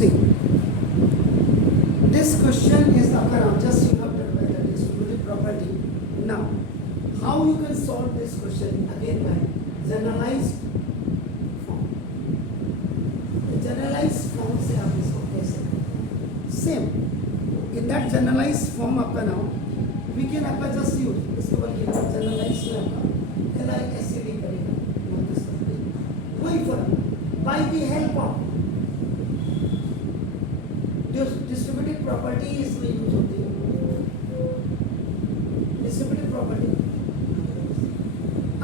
See, this question is just you have done by the distributive property. Now, how you can solve this question again by generalized form. Generalized form से आप इसको कैसे same in that generalized form आपका now we can आपका just use इसको बल्कि generalized में आपका LISCD करेगा वही form by the help of distributive property इसमें यूज होती है distributive property।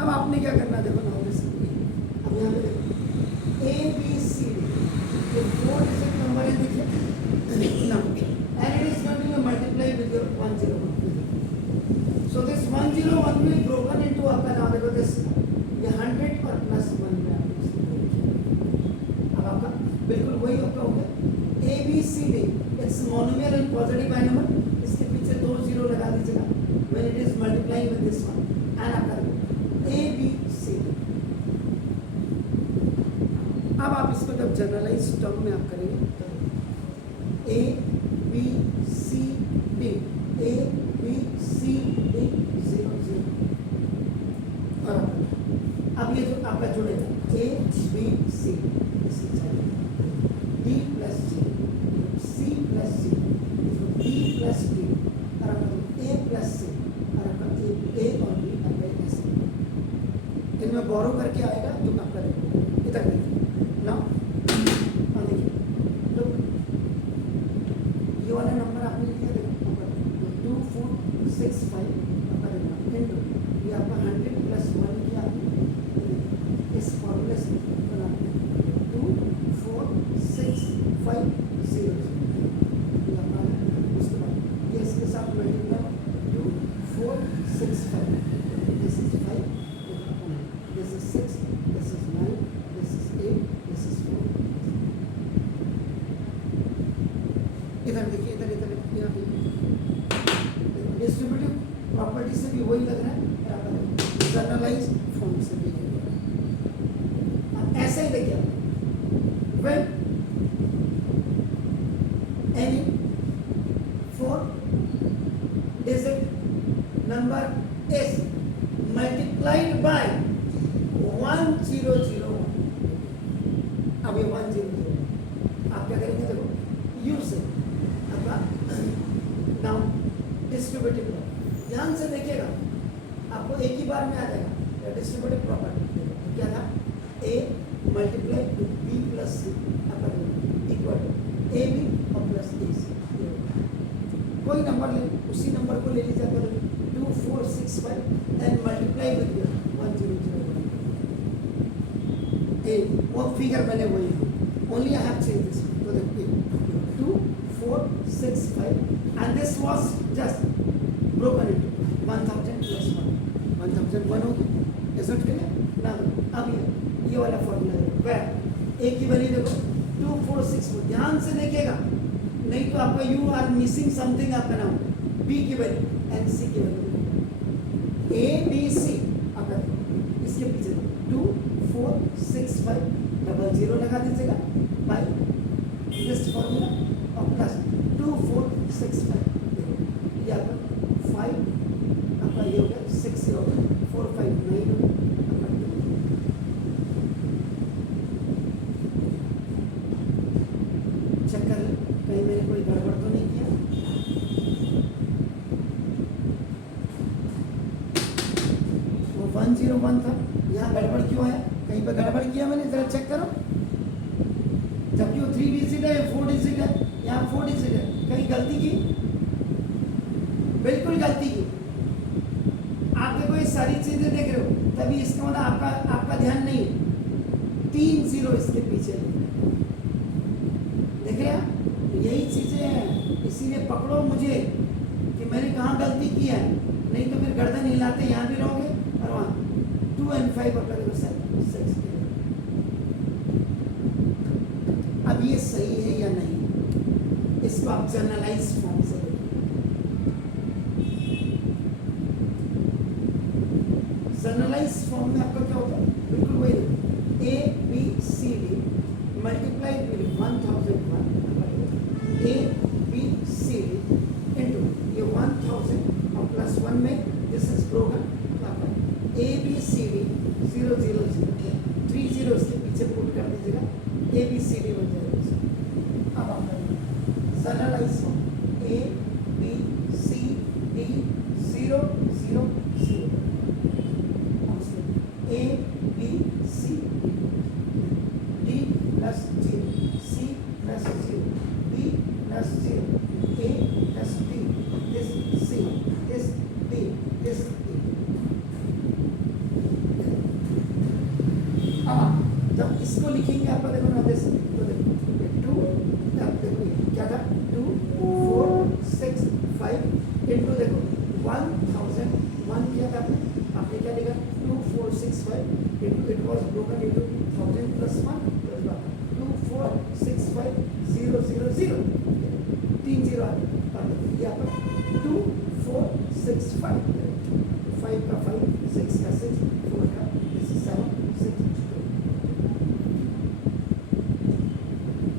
अब आपने क्या करना देखो ना अब यहाँ पे देखो A B C D ये 4 डिजिट नंबर है देखिए now and it is going to be multiplied with your 101 so this 101 will be broken into आपका नाम देखो this ये 100 और प्लस 1 में आप अब आपका बिल्कुल वही आपका हो गया A B C D it's monomial and positive by number इसके पीछे 2 0 लगा दीजिएगा when it is multiplying with this one and आपका A B C D। अब आप इसको जब जनरलाइज टर्म में आप करेंगे तो A B C D A B C D 0 0 और अब ये जो आपका जुड़ेगा A B C D plus G C plus C D plus D और आपका A plus C और आपका A और B आपका ऐसे इनमें बोरो करके आएगा तो आपका देखो इधर देखिए नाउ देखिए look ये वाला नंबर आपने लिखा देखो 2465 आपका देखना इनटू ये आपका 100 प्लस 1 किया इस फॉर्मूले से बनाते हैं 24650 ये आपका उसके बाद ये इसके साथ multiply 2465 this is 5 this is 6 this is 9 this is 8 this is 4 इधर देखिए इधर इधर यहाँ पे डिस्ट्रीब्यूटिव प्रॉपर्टी से भी वही लग रहा है जनरलाइज फॉर्म से भी ऐसे ही देखिए when any 4 digit number is multiplied by 1001 अब ये 100 आप क्या करेंगे देखो यू से आपका नाउ डिस्ट्रीब्यूटिव ध्यान से देखिएगा आपको एक ही बार में आ जाएगा डिस्ट्रीब्यूटिव प्रॉपर्टी तो क्या था A multiply with B plus C आपका इक्वल A B और प्लस A C कोई नंबर ले उसी नंबर को ले लीजिए करो 2465 एंड मल्टीप्लाई विद 1001 वो फिगर मैंने वही only I have change this तो देखिए 2465 and this was just broken into 1000 plus 1 1001 हो गया इज इट क्लियर ना अब ये वाला फॉर्मूला है वेयर ए की वैल्यू देखो 2464 ध्यान से देखिएगा नहीं तो आपका यू आर मिसिंग समथिंग आपका नाम बी की वैल्यू एंड सी की वैल्यू ए बी सी आपका इसके पीछे 2465 00 लगा दीजिएगा बाय दिस फॉर्मूला और प्लस 2465 ये आपका 5 आपका ये हो गया 6 हो गया 459 हो गया चेक कर ले कहीं मैंने कोई गड़बड़ तो नहीं किया वो 101 था यहाँ गड़बड़ क्यों है कहीं पे गड़बड़ किया मैंने जरा चेक करो जबकि वो 3 डिजिट है 4 डिजिट है यहाँ 4 डिजिट है कहीं गलती की बिल्कुल गलती की आप देखो ये सारी चीजें देख रहे हो तभी इसका मतलब आपका ध्यान नहीं 3 0 इसके पीछे देख रहे हैं यही चीजें हैं इसीलिए पकड़ो मुझे कि मैंने कहाँ गलती की है नहीं तो फिर गर्दन हिलाते यहाँ भी रहोगे और वहाँ 2 and 5 अपना देखो 6 अब ये सही है या नहीं इसको आप जनरलाइज फॉर्म से जनरलाइज फॉर्म में आपका क्या होता है बिल्कुल वही A B C D multiplied with 1001 A B C into ये 1000 और प्लस 1 में this is broken A B C D 0 0 0 3 0 के पीछे पुट कर दीजिएगा ए बी सी डी बन जाएगा। अब आप generalize A B C D 0 0 0 A B C D plus 0 C plus 0 B plus 0 A plus D this C this B this जब इसको लिखेंगे आपको देखो ना दिस तो देखो 2 देखो क्या था 2 4 6 5 इंटू देखो 1000 1 किया था आपने क्या लिखा 2 4 6 5 into it was broken into 1000 plus 1 plus 1 2 4 6 5 0 0 0 3 0 आ गया यहाँ पर 2 4 6 5 5 का 5 6 का 6 4 का 7 6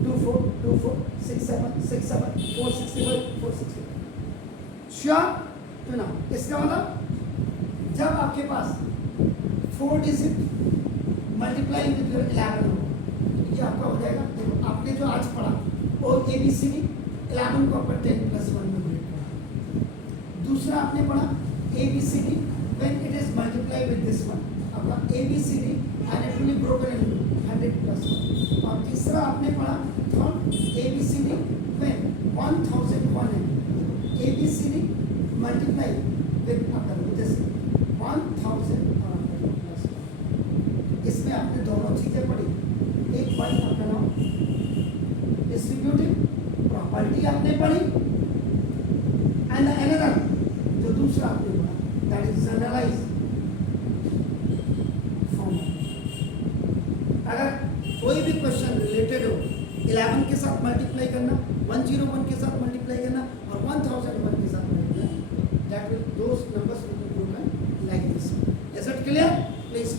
2 4 6 7 6 7 465 465 श्योर। तो ना इसका मतलब जब आपके पास 4 डिजिट मल्टीप्लाई विद 11 हो ये आपका हो जाएगा। देखो आपने जो आज पढ़ा और ए बी सी डी 11 को ऊपर 10 प्लस 1 में ब्रेक पढ़ा। दूसरा आपने पढ़ा A B C D when it is multiply with this one आपका A B C D and it will be broken into 100 plus 1। और तीसरा आपने पढ़ा from A B C D when 1001 है A B C D multiply with आपका this 1000 plus 1। इसमें आपने दोनों चीजें पढ़ी। एक पॉइंट आपका नाम डिस्ट्रीब्यूटिव प्रॉपर्टी आपने पढ़ी एंड अनदर जो दूसरा आपने पढ़ा दैट इज जनरलाइज फॉर्म। अगर कोई भी क्वेश्चन रिलेटेड हो 11 के साथ मल्टीप्लाई करना 101 के साथ मल्टीप्लाई करना और 1001 के साथ multiply that will those numbers will be broken like this. Is it clear? Please